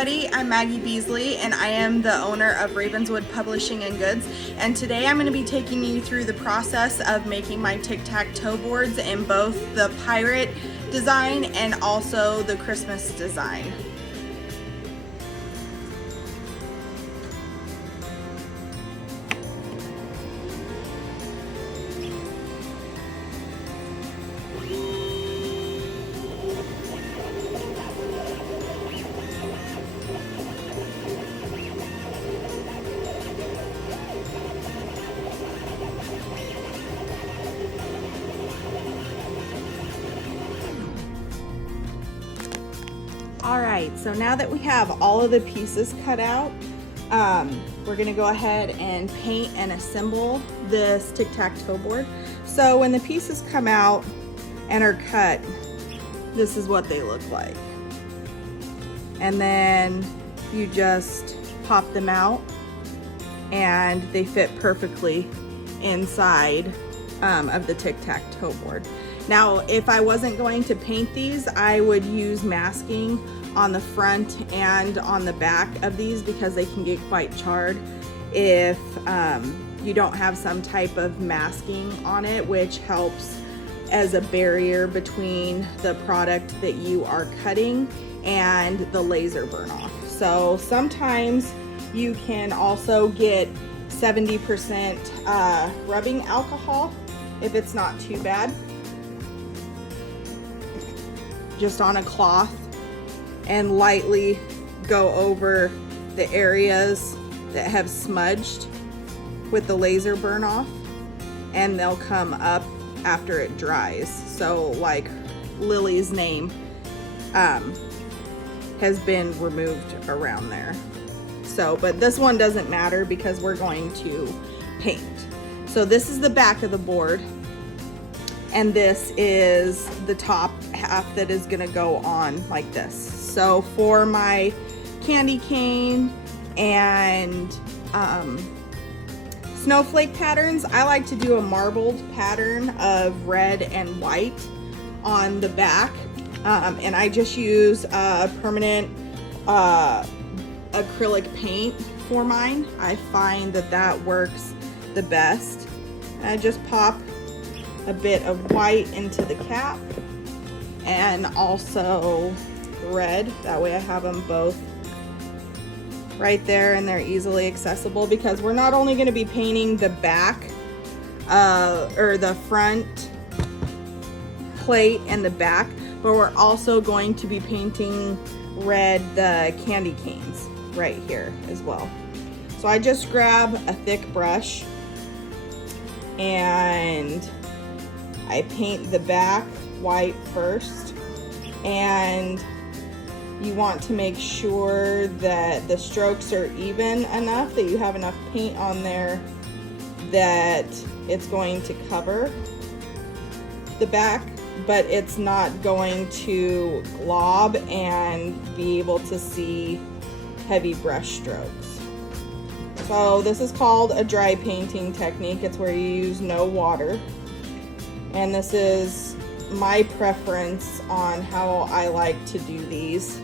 everybody, I'm Maggie Beasley and I am the owner of Ravenswood Publishing and Goods, and today I'm going to be taking you through the process of making my Tic Tac Toe boards in both the pirate design and also the Christmas design. Alright, so now that we have all of the pieces cut out, we're going to go ahead and paint and assemble this Tic Tac Toe board. So when the pieces come out and are cut, this is what they look like. And then you just pop them out and they fit perfectly inside of the Tic Tac Toe board. Now, if I wasn't going to paint these, I would use masking on the front and on the back of these because they can get quite charred if you don't have some type of masking on it, which helps as a barrier between the product that you are cutting and the laser burn off. So sometimes you can also get 70% rubbing alcohol if it's not too bad, just on a cloth, and lightly go over the areas that have smudged with the laser burn off, and they'll come up after it dries. So like Lily's name has been removed around there. So, but this one doesn't matter because we're going to paint. So this is the back of the board, and this is the top half that is gonna go on like this. So for my candy cane and snowflake patterns, I like to do a marbled pattern of red and white on the back, and I just use a permanent acrylic paint for mine. I find that that works the best. And I just pop a bit of white into the cap and also red. That way I have them both right there and they're easily accessible, because we're not only going to be painting the back or the front plate and the back, but we're also going to be painting red the candy canes right here as well. So I just grab a thick brush and I paint the back white first, and you want to make sure that the strokes are even enough, that you have enough paint on there that it's going to cover the back, but it's not going to glob and be able to see heavy brush strokes. So this is called a dry painting technique. It's where you use no water. And this is my preference on how I like to do these.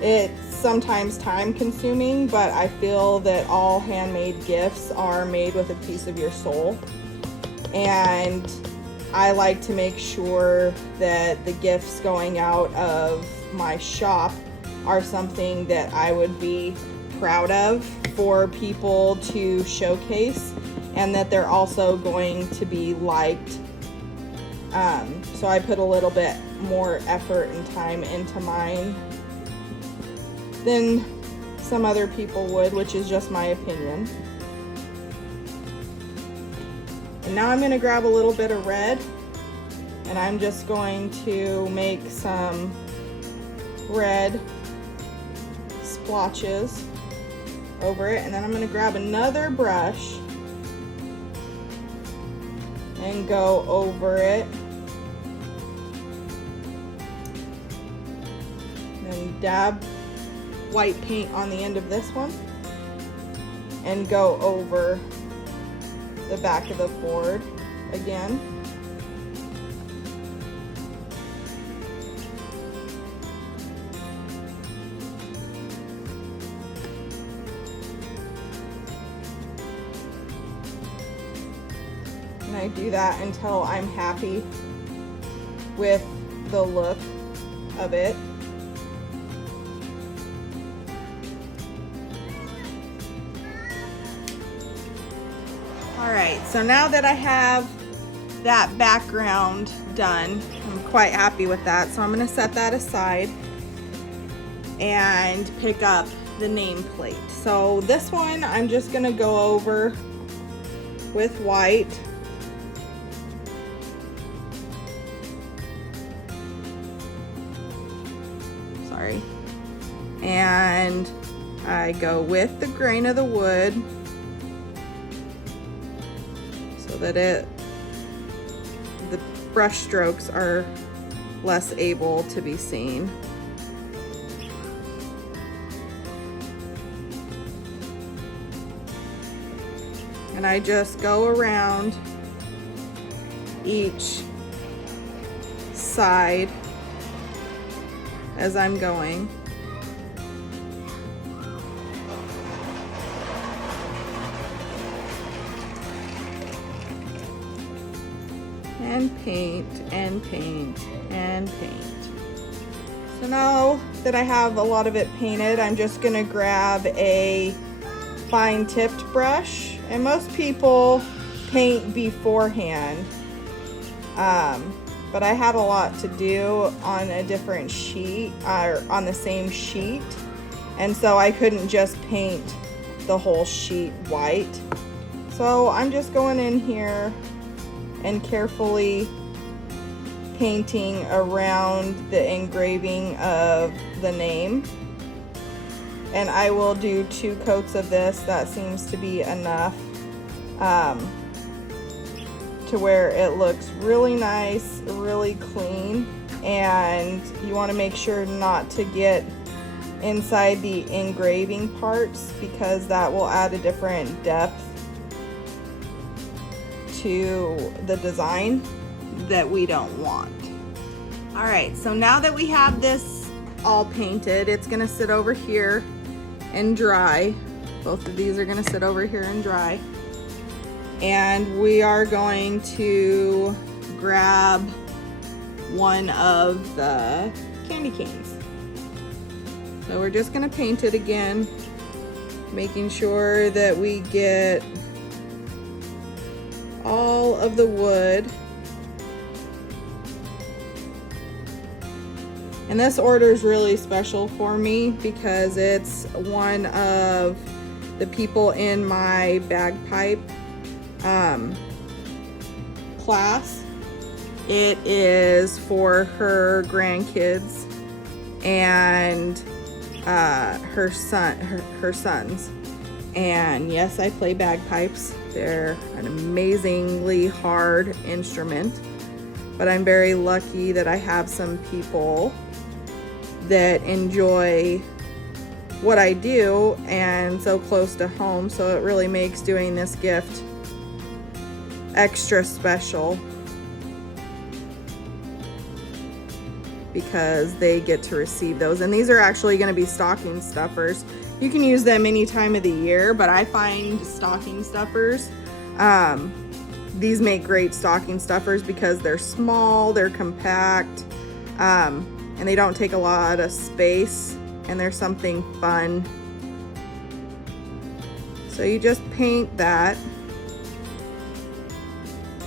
It's sometimes time consuming, but I feel that all handmade gifts are made with a piece of your soul. And I like to make sure that the gifts going out of my shop are something that I would be proud of for people to showcase, and that they're also going to be liked. So I put a little bit more effort and time into mine than some other people would, which is just my opinion. And now I'm going to grab a little bit of red, and I'm just going to make some red splotches over it, and then I'm going to grab another brush and go over it and dab white paint on the end of this one and go over the back of the board again. And I do that until I'm happy with the look of it. All right, so now that I have that background done, I'm quite happy with that. So I'm gonna set that aside and pick up the nameplate. So this one, I'm just gonna go over with white. Sorry. And I go with the grain of the wood so that the brush strokes are less able to be seen. And I just go around each side as I'm going. And paint and paint and paint. So now that I have a lot of it painted, I'm just gonna grab a fine tipped brush. And most people paint beforehand, but I had a lot to do on a different sheet, or on the same sheet, and so I couldn't just paint the whole sheet white. So I'm just going in here and carefully painting around the engraving of the name. And I will do 2 coats of this. That seems to be enough to where it looks really nice, really clean. And you want to make sure not to get inside the engraving parts, because that will add a different depth to the design that we don't want. All right, so now that we have this all painted, it's gonna sit over here and dry. Both of these are gonna sit over here and dry. And we are going to grab one of the candy canes. So we're just gonna paint it again, making sure that we get all of the wood. And this order is really special for me because it's one of the people in my bagpipe class. It is for her grandkids and her sons. And yes, I play bagpipes. They're an amazingly hard instrument, but I'm very lucky that I have some people that enjoy what I do and so close to home, so it really makes doing this gift extra special because they get to receive those. And these are actually going to be stocking stuffers. You can use them any time of the year, but I find stocking stuffers, these make great stocking stuffers because they're small, they're compact, and they don't take a lot of space, and there's something fun. So you just paint that,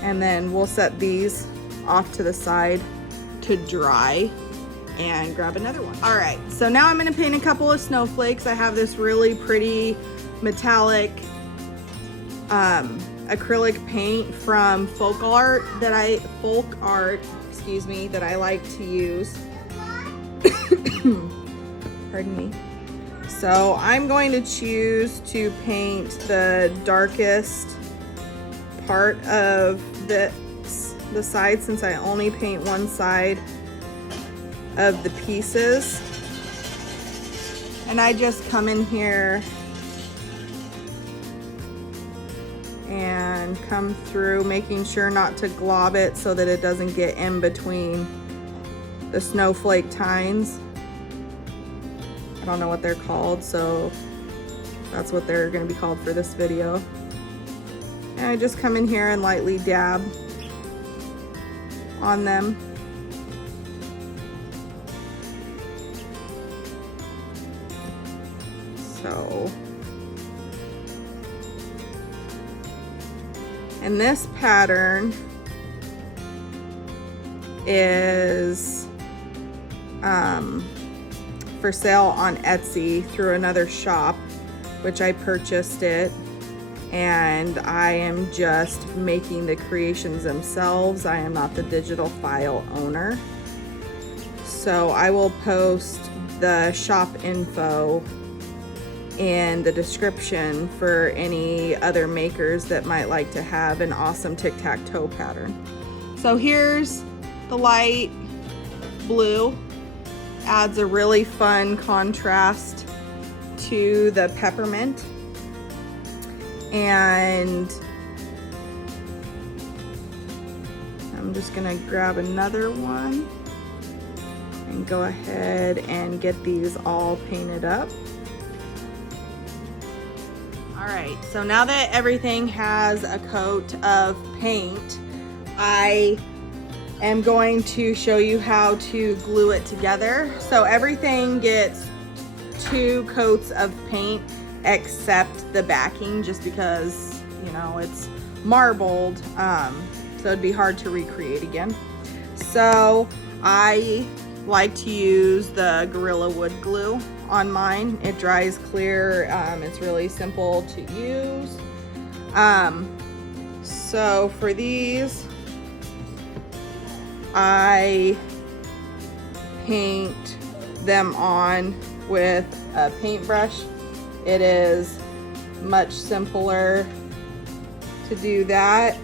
and then we'll set these off to the side to dry and grab another one. All right, so now I'm gonna paint a couple of snowflakes. I have this really pretty metallic acrylic paint from folk art that I like to use. Pardon me. So I'm going to choose to paint the darkest part of the side, since I only paint one side of the pieces. And I just come in here and come through, making sure not to glob it so that it doesn't get in between the snowflake tines. I don't know what they're called, so that's what they're going to be called for this video. And I just come in here and lightly dab on them. So, and this pattern is for sale on Etsy through another shop, which I purchased it, and I am just making the creations themselves. I am not the digital file owner. So I will post the shop info in the description for any other makers that might like to have an awesome tic-tac-toe pattern. So here's the light blue. Adds a really fun contrast to the peppermint. And I'm just gonna grab another one and go ahead and get these all painted up. All right, so now that everything has a coat of paint, I am going to show you how to glue it together. So everything gets 2 coats of paint except the backing, just because, you know, it's marbled, so it'd be hard to recreate again. So I like to use the Gorilla Wood glue on mine. It dries clear. It's really simple to use. So for these, I paint them on with a paintbrush. It is much simpler to do that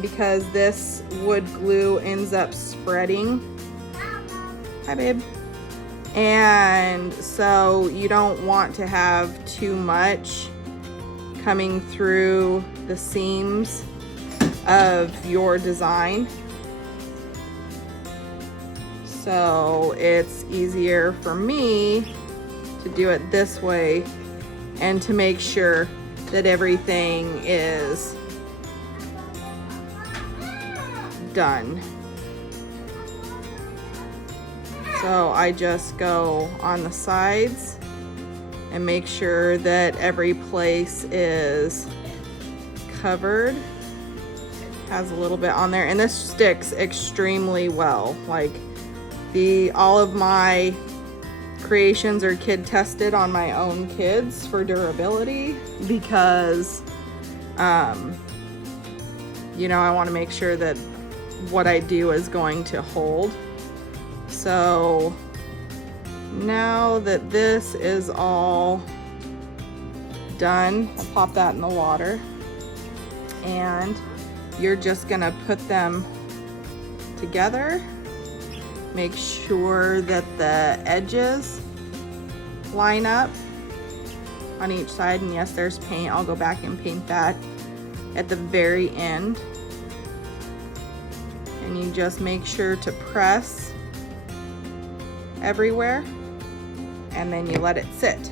because this wood glue ends up spreading. Hi, babe. And so you don't want to have too much coming through the seams of your design. So it's easier for me to do it this way and to make sure that everything is done. So I just go on the sides and make sure that every place is covered. Has a little bit on there, and this sticks extremely well. Like, all of my creations are kid tested on my own kids for durability because you know, I want to make sure that what I do is going to hold. So now that this is all done, I'll pop that in the water, and you're just gonna put them together. Make sure that the edges line up on each side, and yes, there's paint. I'll go back and paint that at the very end. And you just make sure to press everywhere, and then you let it sit.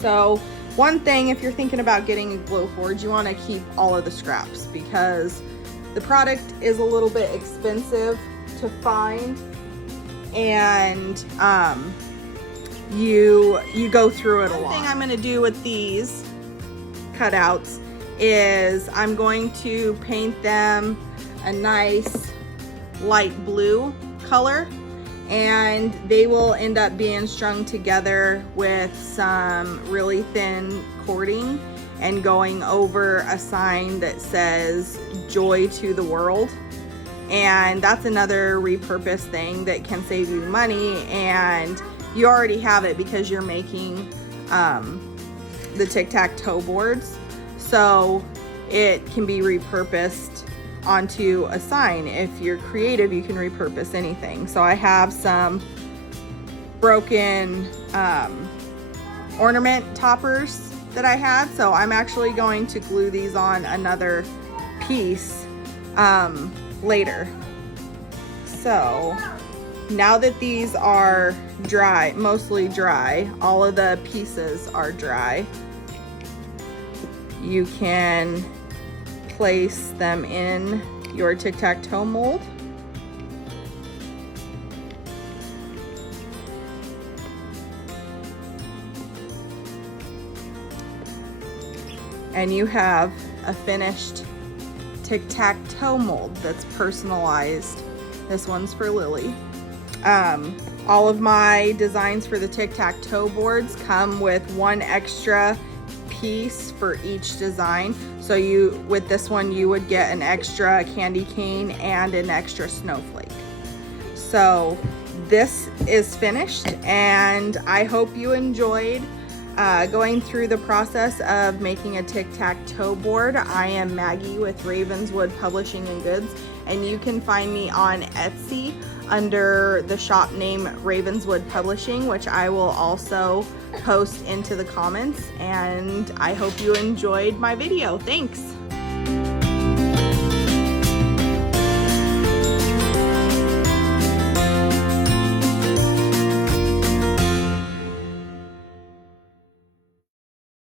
So one thing, if you're thinking about getting a glow forge, you want to keep all of the scraps because the product is a little bit expensive to find, and you go through it a lot. One thing I'm going to do with these cutouts is I'm going to paint them a nice light blue color, and they will end up being strung together with some really thin cording and going over a sign that says "Joy to the World." And that's another repurpose thing that can save you money, and you already have it because you're making the tic-tac-toe boards, so it can be repurposed onto a sign. If you're creative, you can repurpose anything. So I have some broken ornament toppers that I had, so I'm actually going to glue these on another piece later. So now that these are dry, mostly dry, all of the pieces are dry, you can place them in your tic-tac-toe mold. And you have a finished tic-tac-toe mold that's personalized. This one's for Lily. All of my designs for the tic-tac-toe boards come with one extra piece for each design. So with this one, you would get an extra candy cane and an extra snowflake. So this is finished, and I hope you enjoyed going through the process of making a tic-tac-toe board. I am Maggie with Ravenswood Publishing and Goods, and you can find me on Etsy under the shop name Ravenswood Publishing, which I will also post into the comments. And I hope you enjoyed my video. Thanks.